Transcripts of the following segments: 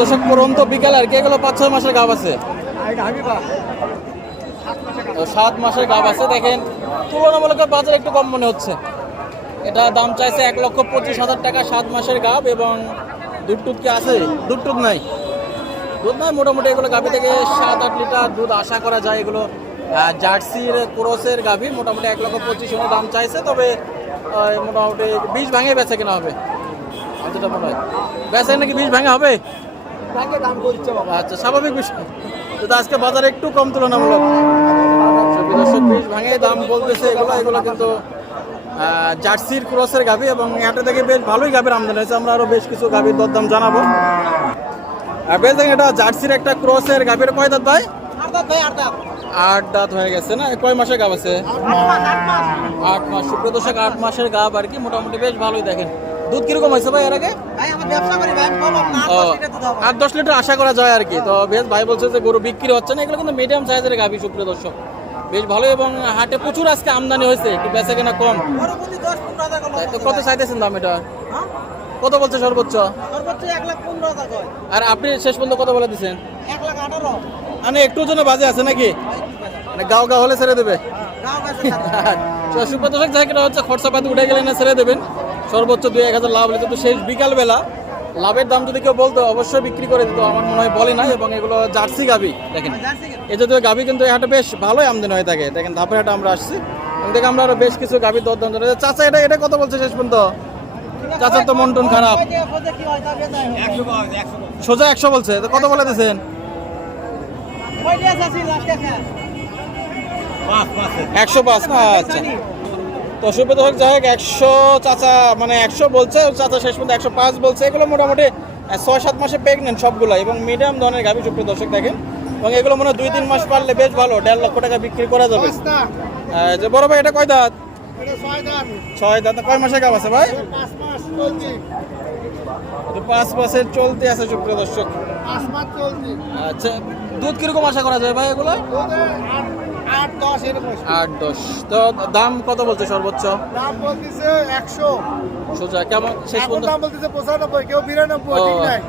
দর্শক পরন্ত বিকাল আর কি, এগুলো 5-6 মাসের গাব আছে, 7 মাসের গাব আছে। দেখেন তুলনামূলক বাজার একটু কম মনে হচ্ছে। এটা দাম চাইছে 1,25,000 টাকা, 7 মাসের গাব। এবং দুধ টুধ কি আছে? দুধ টুধ নাই, দুধ নাই মোটামুটি। এগুলো গাভী থেকে 7-8 লিটার দুধ আশা করা যায়। এগুলো জার্সির ক্রসের গাভী, মোটামুটি 1,25,000 দাম চাইছে। তবে মোটামুটি 20 ভাঙে বেচা কেনা হবে যেটা মনে হয়। বেচা নাকি 20 ভাঙে হবে? আচ্ছা, স্বাভাবিক বিষয়। তো আজকে বাজারে একটু কম তুলনামূলক, 20 ভাঙে দাম বলতেছে। এগুলো কিন্তু জার্সির ক্রসের গাভী এবং এটা থেকে বেশ ভালোই গাভীর আমদানি হয়েছে। আমরা আরো বেশ কিছু গাভীর দরদাম জানাবো। আর বেশ দেখেন এটা জার্সির একটা ক্রসের গাভীর। কয় দাঁত ভাই? 8 দাঁত হয়ে গেছে না? কয় মাসের গাভ আছে? 8 মাস। সুপ্রদর্শক 8 মাসের গাভ আর কি, মোটামুটি বেশ ভালোই। দেখেন দুধ কিরকম হয়েছে ভাই এর আগে? 8-10 লিটার আশা করা যায় আর কি। তো বেশ ভাই বলছে যে গরু বিক্রি হচ্ছে না। এগুলো কিন্তু মিডিয়াম সাইজের গাভী সুপ্রদর্শক, বেশ ভালো। এবং হাটে প্রচুর আজকে আমদানি হয়েছে, একটু বেচা কেনা কম। তো কত চাইতেছেন দাম এটা? কত বলছে সর্বোচ্চ? 1,15,000। আর আপনি শেষ পর্যন্ত কত বলে দিচ্ছেন? 1,18,000। মানে একটুর জন্য বাজে আছে নাকি? মানে গাও হলে ছেড়ে দেবে? সুপ্রদর্শক জায়গাটা হচ্ছে খরচাপাতি উঠে গেলে না ছেড়ে দেবেন। সর্বোচ্চ 2-1,000 লাভ হলে কিন্তু শেষ বিকালবেলা লাভের দাম যদি কেউ বলতো অবশ্যই বিক্রি করে দিত, আমার মনে হয় বলে নাই। এবং এগুলো জার্সি গাভী, দেখেন এই জাতীয় গাভী কিন্তু এই হাটে বেশ ভালোই আমদানি হয়ে থাকে। দেখেন ধাপের হাটে আমরা আসছি, দেখে আমরা আরো বেশ কিছু গাভীর দরদাম জানাই। চাচা এটা কত বলছে শেষ পর্যন্ত? চাচার তো মন টন খারাপ, সোজা 100 বলছে। তো কত বলে দিয়েছেন? 105 না? আচ্ছা, তো সুপ্রদর্শক যাই হোক 100 চাচা মানে 100 বলছে, চাচা শেষ পর্যন্ত 105 বলছে। এগুলো মোটামুটি 6-7 মাসে প্রেগনেন্ট সবগুলো এবং মিডিয়াম ধরনের গাভী সুপ্রদর্শক দেখেন। এবং এগুলো মনে হয় 2-3 মাস পারলে বেশ ভালো, 1.5 লক্ষ টাকা বিক্রি করা যাবে। যে বড় ভাই এটা কয় দাঁত? 6 দাঁত। কয় মাসে গাভ আছে ভাই? 5 মাসের চলতে আছে সুপ্রদর্শক। আচ্ছা, দুধ কিরকম আশা করা যায় ভাই এগুলো? 8-10। তো দাম কত বলছে সর্বোচ্চ? দাম বলতেছে 100 সোজা। কেমন শেষ পর্যন্ত? দাম বলতেছে 95, কেউ 92, ঠিক নাই।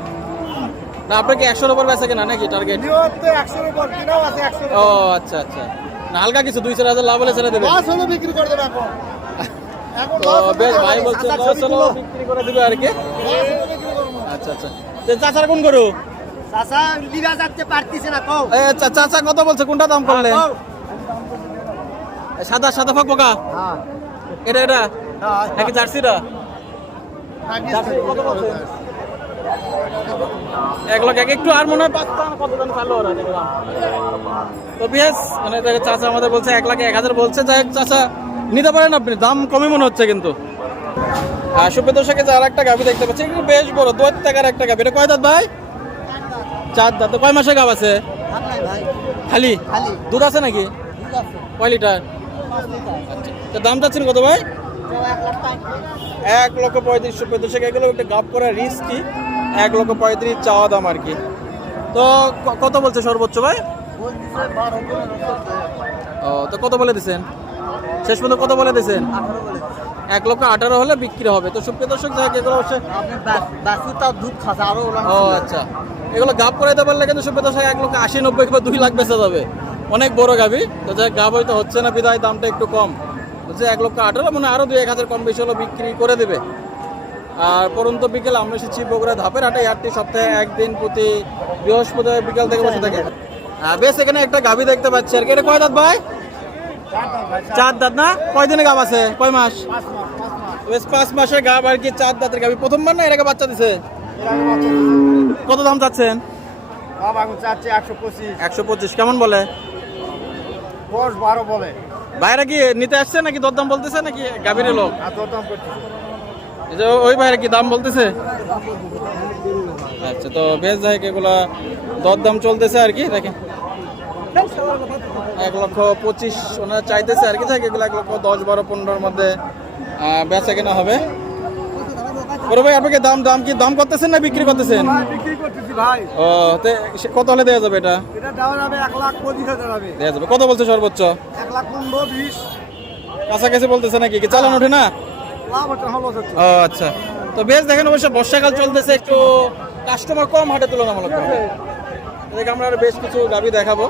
না আপনার কি 100-র উপর বেচা কেনা নাকি টার্গেট? নিয়ত 100-র উপর, কিনাও আছে 100-র উপর। ও আচ্ছা আচ্ছা, না হালকা কিছু 2-4 হাজার লাভ হলে ছেড়ে দেবে? লস হলে বিক্রি করে দেবে এখন। তো বেশ ভাই বলছে লস হলে বিক্রি করে দিবে আর কি। আচ্ছা আচ্ছা, চাচার কোন গরু? চাচা লিরা যাচ্ছে পারতিছে না কও। চাচা কত বলছে? কোনটা দাম করলেন? সাদা সাদা ফাঁক পোকা? হ্যাঁ এটা নাকি জার্সিটা? কত বলছে? 1 লাখ একটু আর মনে হয় 5 কত দাম চালো ওরা দেখলাম। তো বিএস মানে চাচা আমাদের বলছে 1,01,000 বলছে। যাই হোক চাচা নিতে পারেন আপনি, দাম কমই মনে হচ্ছে কিন্তু। আর সুপ্রদর্শকে যে আর একটা গাভী দেখতে পাচ্ছি, এগুলো বেশ বড় 2 টাকার একটা গাভী। এটা কয় দাঁত ভাই? 4 দাঁত। তো কয় মাসে গাভ আছে? খালি দুধ আছে নাকি? কয় লিটার? তো দাম চাচ্ছেন কত ভাই? 1,35,000 সুপ্রদর্শক। এগুলো একটা গাভ করা রিস্কি, 1,35,000 চাওয়া দাম আর কি। তো কত বলছে সর্বোচ্চ ভাই? ও, তো কত বলে দিচ্ছেন শেষ পর্যন্ত? কত বলে দিচ্ছেন? 1,18,000 হলে বিক্রি হবে। তো সুপ্রদর্শক যাই এগুলো অবশ্যই দুধ খাসা আরো। ও আচ্ছা, এগুলো গাভ করাইতে পারলে কিন্তু সুপ্রদর্শক 1,80,90 কিংবা 2 লাখ বেচা যাবে। অনেক বড় গাভী। তো যাই গাভ হয়তো হচ্ছে না বিদায় দামটা একটু কম বলছে। 1,18,000 মানে আরো 2-1,000 কম বেশি হলো বিক্রি করে দেবে। আর পরন্ত বিকেল আমরা এসেছি বগুড়া ধাপের হাটে। হাটটি সপ্তাহে একদিন প্রতি বৃহস্পতিবার বিকাল থেকে বসে থাকে। বেশ এখানে একটা গাভী দেখতে পাচ্ছি আর কি। এটা কয় দাঁত ভাই? 4 দাঁত না? কয় দিনে গাভ আছে? কয় মাস? 5 মাসের গাভ আর কি, 4 দাঁতের গাভী। প্রথমবার না এর আগে বাচ্চা দিছে? কত দাম চাচ্ছেন? 125। কেমন বলে? 10-12 বলে। বাইরে কি নিতে আসছে নাকি দরদাম বলতেছে নাকি গাভীর লোক? দরদাম করতেছে। এই যে ওই বাইরে কি দাম বলতেছে? আচ্ছা, তো বেশ যাই এগুলা দরদাম চলতেছে আর কি। দেখেন 1,25,000 ওনারা চাইতেছে আর কি। যাই এগুলো 1,10,000-12,000-15,000 মধ্যে বেচা কেনা হবে। বড় ভাই আপনাকে দাম করতেছেন না বিক্রি করতেছেন? বিক্রি করতেছি ভাই। ও, কত হলে দেওয়া যাবে? এটা দেওয়া যাবে 1,25,000 দেওয়া যাবে। কত বলছে সর্বোচ্চ? 1,15,20 কাছাকাছি বলতেছে নাকি? কি চালান ওঠে না? লাভ হচ্ছে, ও আচ্ছা, তো বেশ দেখেন অবশ্য বর্ষাকাল চলতেছে, একটু কাস্টমার কম হাটে তুলনামূলক এদিকে আমরা আরো বেশ কিছু গাভি দেখাবো।